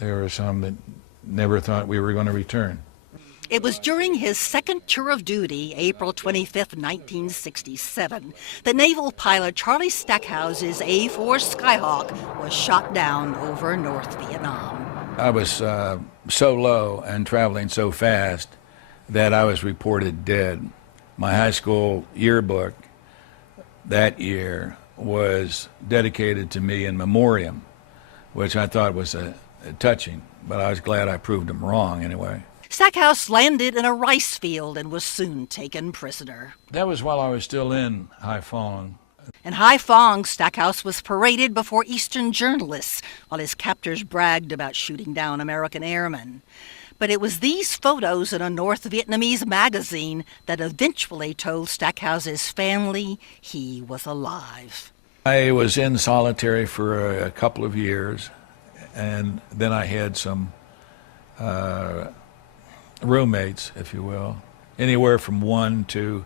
There were some that never thought we were going to return. It was during his second tour of duty, April 25, 1967, that naval pilot Charlie Stackhouse's A-4 Skyhawk was shot down over North Vietnam. I was so low and traveling so fast that I was reported dead. My high school yearbook that year was dedicated to me in memoriam, which I thought was touching, but I was glad I proved them wrong anyway. Stackhouse landed in a rice field and was soon taken prisoner. That was while I was still in Haiphong. In Haiphong, Stackhouse was paraded before Eastern journalists while his captors bragged about shooting down American airmen. But it was these photos in a North Vietnamese magazine that eventually told Stackhouse's family he was alive. I was in solitary for a couple of years, and then I had some roommates, if you will, anywhere from 1 to,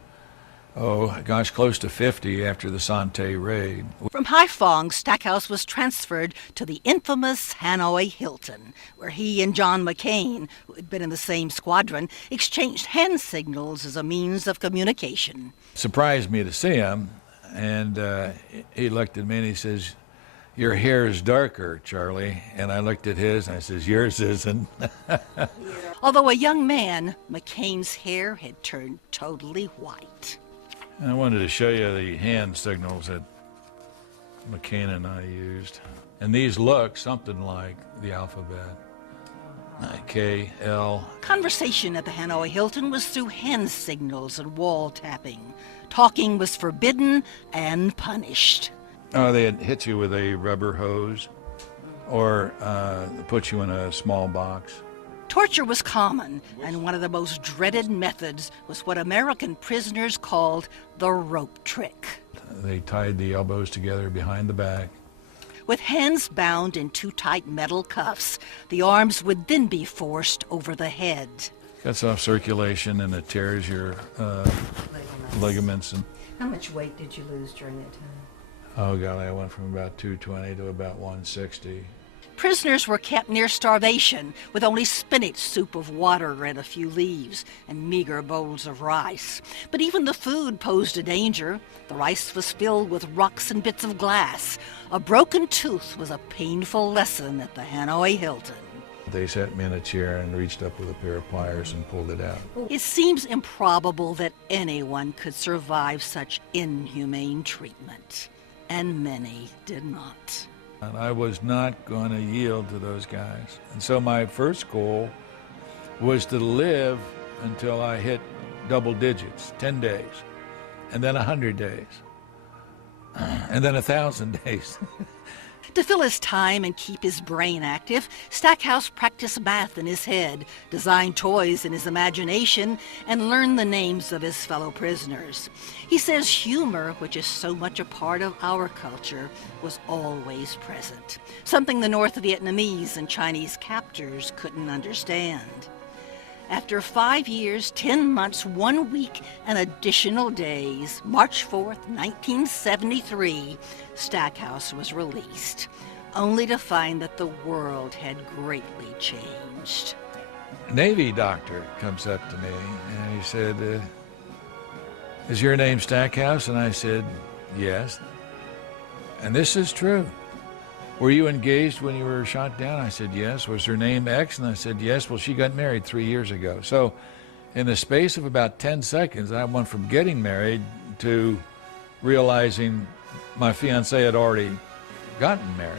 close to 50 after the Sante raid. From Haiphong, Stackhouse was transferred to the infamous Hanoi Hilton, where he and John McCain, who had been in the same squadron, exchanged hand signals as a means of communication. It surprised me to see him, and he looked at me and he says, "Your hair is darker, Charlie." And I looked at his and I says, "Yours isn't." Although a young man, McCain's hair had turned totally white. I wanted to show you the hand signals that McCain and I used. And these look something like the alphabet. K, L. Conversation at the Hanoi Hilton was through hand signals and wall tapping. Talking was forbidden and punished. They'd hit you with a rubber hose or put you in a small box. Torture was common, and one of the most dreaded methods was what American prisoners called the rope trick. They tied the elbows together behind the back. With hands bound in too tight metal cuffs, the arms would then be forced over the head. Cuts off circulation and it tears your ligaments. And how much weight did you lose during that time? oh, golly, I went from about 220 to about 160. Prisoners were kept near starvation, with only spinach soup of water and a few leaves, and meager bowls of rice. But even the food posed a danger. The rice was filled with rocks and bits of glass. A broken tooth was a painful lesson at the Hanoi Hilton. They sat me in a chair and reached up with a pair of pliers and pulled it out. It seems improbable that anyone could survive such inhumane treatment, and many did not. And I was not going to yield to those guys. And so my first goal was to live until I hit double digits, 10 days, and then 100 days, and then 1,000 days. To fill his time and keep his brain active, Stackhouse practiced math in his head, designed toys in his imagination, and learned the names of his fellow prisoners. He says humor, which is so much a part of our culture, was always present, something the North Vietnamese and Chinese captors couldn't understand. After 5 years, 10 months, 1 week, and additional days, March 4th, 1973, Stackhouse was released, only to find that the world had greatly changed. Navy doctor comes up to me and he said, "Is your name Stackhouse?" And I said, "Yes." "And this is true. Were you engaged when you were shot down?" I said, "Yes." "Was her name X?" And I said, "Yes." "Well, she got married 3 years ago." So in the space of about 10 seconds, I went from getting married to realizing my fiancée had already gotten married.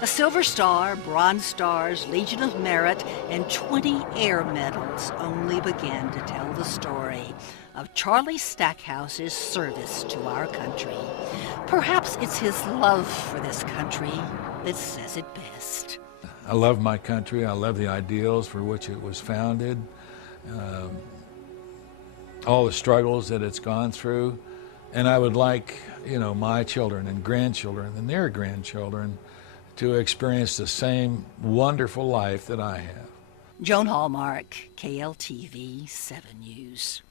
A Silver Star, Bronze Stars, Legion of Merit, and 20 Air Medals only began to tell the story of Charlie Stackhouse's service to our country. Perhaps it's his love for this country that says it best. I love my country. I love the ideals for which it was founded, all the struggles that it's gone through. And I would like, my children and grandchildren and their grandchildren to experience the same wonderful life that I have. Joan Hallmark, KLTV 7 News.